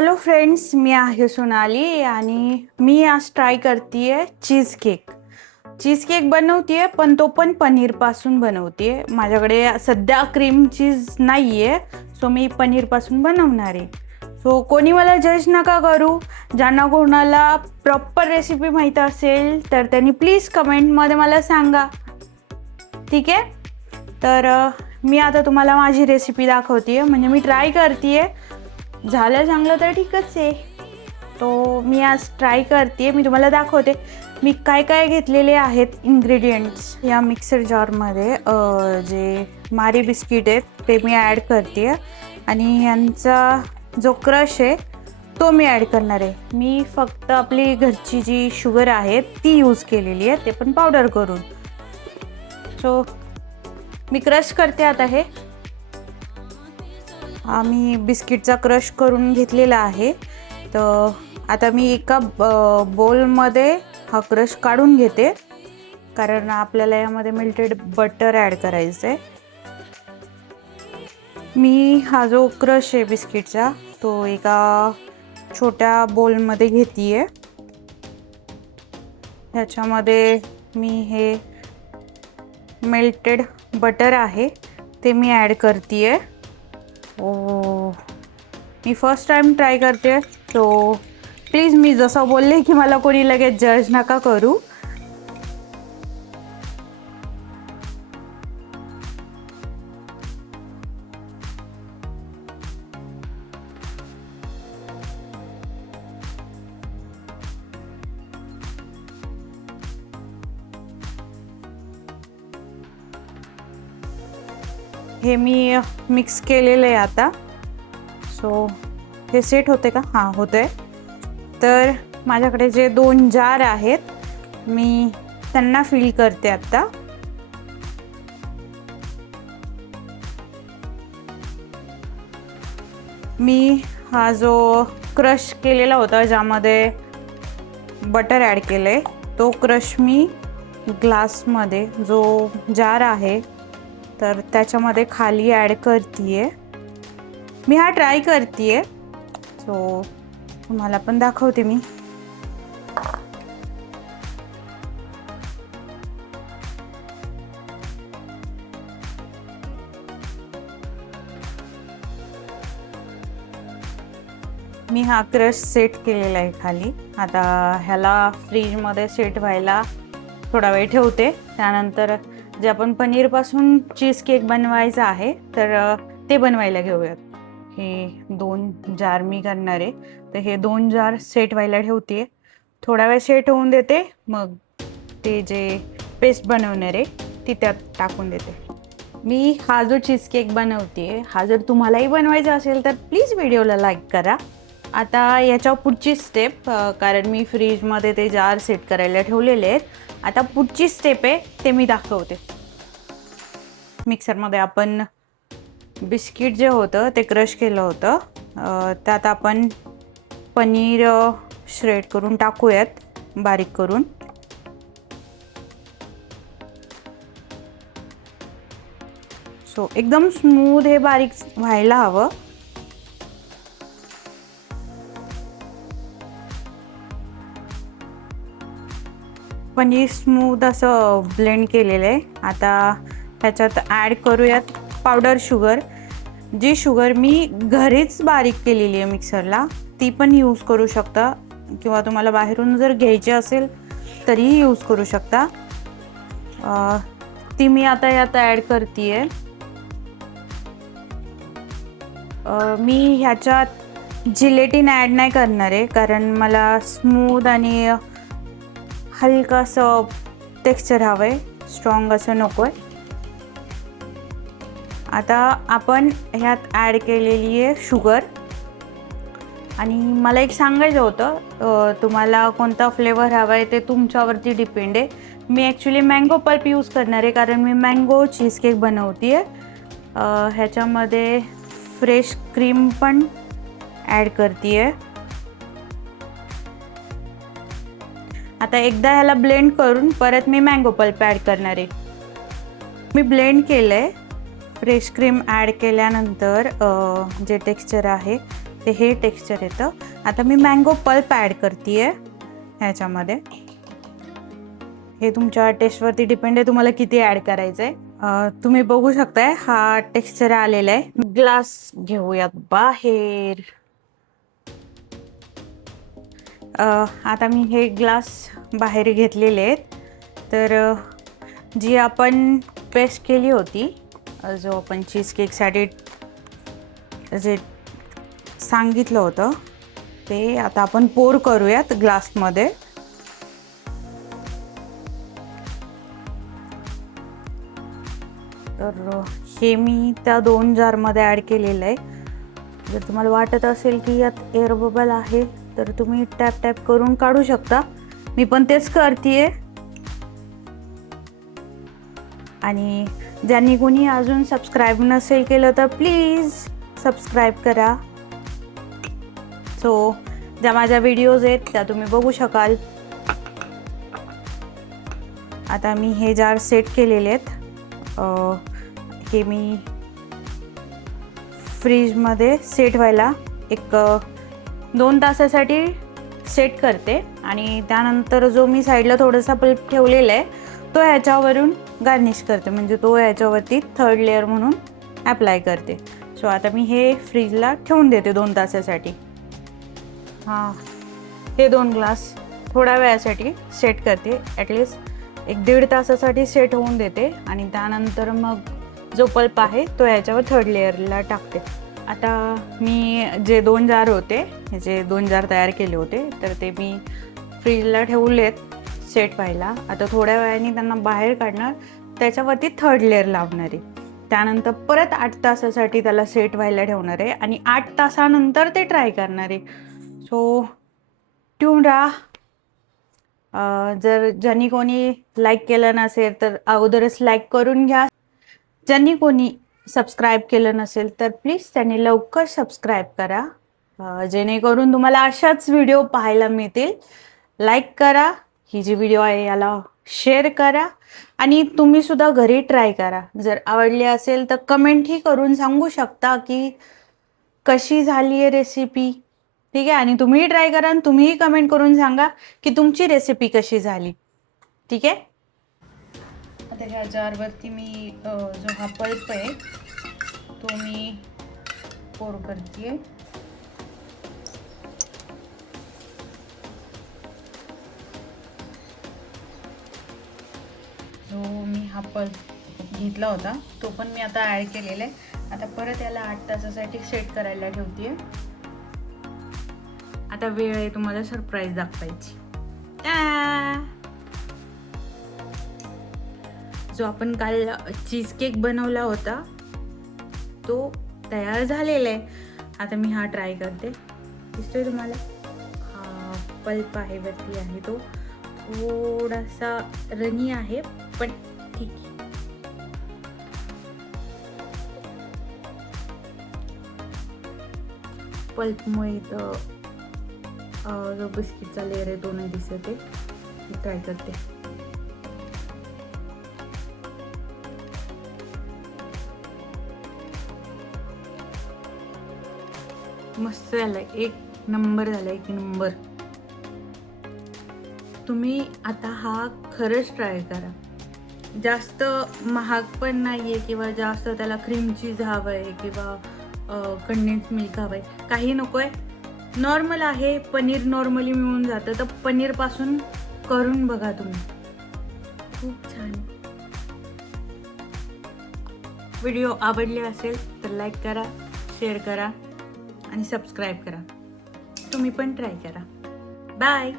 Hello friends, मी आहे सोनाली आणि मी आज ट्राय करते चीज केक. चीज केक बनवते पण तो पण पनीरपासून बनवते. माझ्याकडे सध्या क्रीम चीज नाही आहे, सो मी पनीरपासून बनवणार आहे. सो कोणी मला जज नका करू. ज्यांना कोणाला प्रॉपर रेसिपी माहीत असेल तर त्यांनी प्लीज कमेंटमध्ये मला सांगा, ठीक आहे. तर मी आता तुम्हाला माझी रेसिपी दाखवते, म्हणजे मी ट्राय करते. झालं चांगलं तर ठीकच आहे. तो मी आज ट्राय करते, मी तुम्हाला दाखवते मी काय काय घेतलेले आहेत इन्ग्रेडियंट्स. या मिक्सर जारमध्ये जे मारी बिस्किट आहेत ते मी ॲड करते आणि यांचा जो क्रश आहे तो मी ॲड करणार आहे. मी फक्त आपली घरची जी शुगर आहे ती यूज केलेली आहे, ते पण पावडर करून. सो मी क्रश करते आता. हे मी बिस्किटचा क्रश करून घेतलेला आहे. तर आता मी एका बोलमध्ये हा क्रश काढून घेते, कारण आपल्याला यामध्ये मेल्टेड बटर ॲड करायचं आहे. मी हा जो क्रश आहे बिस्किटचा तो एका छोट्या बोलमध्ये घेते आहे. ह्याच्यामध्ये मी हे मेल्टेड बटर आहे ते मी ॲड करते आहे. मी फर्स्ट टाइम ट्राय करते, तो प्लीज मी जसं बोलले की मला कोणी लगेच जज नका करू. हे मी मिक्स केलेलं आहे आता. सो हे सेट होते का? हां, होतंय. तर माझ्याकडे जे 2 जार आहेत मी त्यांना फिल करते आता. मी हा जो क्रश केलेला होता ज्यामध्ये बटर ॲड केलं आहे तो क्रश मी ग्लासमध्ये जो जार आहे तर त्याच्यामध्ये खाली ॲड करते आहे. मी हा ट्राय करते आहे, सो तुम्हाला पण दाखवते मी. मी हा क्रश सेट केलेला आहे खाली. आता ह्याला फ्रीजमध्ये सेट व्हायला थोडा वेळ ठेवते. त्यानंतर जे आपण पनीरपासून चीज केक बनवायचा आहे तर ते बनवायला घेऊयात. हे 2 जार मी करणार आहे, तर हे 2 जार सेट व्हायला ठेवते. थोडा वेळ सेट होऊन देते, मग ते जे पेस्ट बनवणार आहे ती त्यात टाकून देते. मी हा जो चीज केक बनवते हा जर तुम्हालाही बनवायचा असेल तर प्लीज व्हिडिओला लाईक करा. आता याच्या पुढची स्टेप, कारण मी फ्रीजमध्ये ते जार सेट करायला ठेवलेले आहेत, आता पुढची स्टेप आहे ते मी दाखवते. मिक्सरमध्ये आपण बिस्किट जे होतं ते क्रश केलं होतं, त्यात आपण पनीर श्रेड करून टाकूयात, बारीक करून. सो एकदम स्मूथ हे बारीक व्हायला हवं. पनीर स्मूथ असं ब्लेंड केलेलं आहे. आता ह्याच्यात ॲड करूयात पावडर शुगर. जी शुगर मी घरीच बारीक केलेली आहे मिक्सरला, ती पण यूज करू शकता, किंवा तुम्हाला बाहेरून जर घ्यायची असेल तरीही यूज करू शकता. ती मी आता यात ॲड करते आहे. मी ह्याच्यात जिलेटिन ॲड नाही करणार आहे, कारण मला स्मूथ आणि हलकंसं टेक्स्चर हवं आहे, स्ट्रॉंग असं नको आहे. आता आपण ह्यात ॲड केलेली आहे शुगर. आणि मला एक सांगायचं होतं, तुम्हाला कोणता फ्लेवर हवा आहे ते तुमच्यावरती डिपेंड आहे. मी ॲक्च्युली मँगो पल्प यूज करणार आहे, कारण मी मँगो चीज केक बनवते आहे. ह्याच्यामध्ये फ्रेश क्रीम पण ॲड करते आहे. आता एकदा ह्याला ब्लेंड करून परत मी मँगो पल्प ॲड करणार आहे. मी ब्लेंड केलं आहे. फ्रेश क्रीम ॲड केल्यानंतर जे टेक्स्चर आहे ते हे टेक्स्चर येतं. आता मी मँगो पल्प ॲड करते आहे ह्याच्यामध्ये. हे तुमच्या टेस्टवरती डिपेंड आहे तुम्हाला किती ॲड करायचं आहे. तुम्ही बघू शकताय हा टेक्स्चर आलेला आहे. ग्लास घेऊयात बाहेर. आता मी हे ग्लास बाहेर घेतलेले आहेत. तर जी आपण पेस्ट केली होती, जो आपण चीज केकसाठी जे सांगितलं होतं ते आता आपण पोर करूयात ग्लासमध्ये. तर हे मी त्या 2 जारमध्ये ॲड केलेलं आहे. जर तुम्हाला वाटत असेल की यात एअर बबल आहे तर तुम्ही टॅप टॅप करून काढू शकता. मी पण तेच करते. आणि ज्यांनी कोणी अजून सबस्क्राईब नसेल केलं तर प्लीज सबस्क्राईब करा. सो ज्या माझ्या व्हिडिओज आहेत त्या तुम्ही बघू शकाल. आता मी हे जार सेट केलेले आहेत. हे मी फ्रीजमध्ये सेट व्हायला एक 2 तासासाठी सेट करते. आणि त्यानंतर जो मी साईडला थोडासा पल्प ठेवलेला आहे तो ह्याच्यावरून गार्निश करते. म्हणजे तो ह्याच्यावरती 3rd लेअर म्हणून ॲप्लाय करते. सो आता मी हे फ्रीजला ठेवून देते 2 तासासाठी. हे 2 ग्लास थोड्या वेळासाठी सेट करते. ॲटलिस्ट 1-1.5 तासासाठी सेट होऊन देते. आणि त्यानंतर मग जो पल्प आहे तो ह्याच्यावर 3rd लेअरला टाकते. आता मी जे 2 जार होते, जे 2 जार तयार केले होते तर ते मी फ्रीजला ठेवलेत सेट व्हायला. आता थोड्या वेळाने त्यांना बाहेर काढणार, त्याच्यावरती 3rd लेअर लावणार आहे. त्यानंतर परत 8 तासासाठी त्याला सेट व्हायला ठेवणार आहे आणि 8 तासानंतर ते ट्राय करणार आहे. सो ट्यून राहा. जर ज्यांनी कोणी लाईक केलं नसेल तर अगोदरच लाईक करून घ्या. ज्यांनी कोणी सबस्क्राईब केलं नसेल तर प्लीज त्यांनी लवकर सबस्क्राईब करा, जेणेकरून तुम्हाला अशाच व्हिडिओ पाहायला मिळतील. लाईक करा, ही जी व्हिडिओ आहे याला शेअर करा आणि तुम्ही सुद्धा घरी ट्राय करा. जर आवडली असेल तर कमेंटही करून सांगू शकता की कशी झाली आहे रेसिपी. ठीक आहे. आणि तुम्हीही ट्राय करा आणि तुम्हीही कमेंट करून सांगा की तुमची रेसिपी कशी झाली. ठीक आहे. आता ह्या जारवरती मी जो हा पल्प आहे तो मी पोर करते. जो मी हा पल्प घेतला होता तो पण मी आता ॲड केलेला आहे. आता परत याला 8 तासासाठी सेट करायला ठेवते. आता वेळ आहे तुम्हाला सरप्राईज दाखवायची. जो आपण काल चीज केक बनवला होता तो तयार झालेला आहे. आता मी हा ट्राय करते. दिसतोय तुम्हाला? हा पल्प आहे वरती आहे तो थोडासा रनी आहे पण ठीक आहे. पल्पमुळे तर जो बिस्किटचा लेअर आहे तो नाही दिसत आहे. ट्राय करते. मस्त झालंय, 1 नंबर झालाय, 1 नंबर. तुम्ही आता हा खरंच ट्राय करा. जास्त महाग पण नाहीये किंवा जास्त त्याला क्रीम चीज हवं आहे किंवा कंडेन्स मिल्क हवं आहे, काही नको आहे. नॉर्मल आहे. पनीर नॉर्मली मिळून जातं तर पनीरपासून करून बघा तुम्ही. खूप छान. व्हिडिओ आवडले असेल तर लाईक करा, शेअर करा आणि सबस्क्राईब करा. तुम्ही पण ट्राय करा. बाय.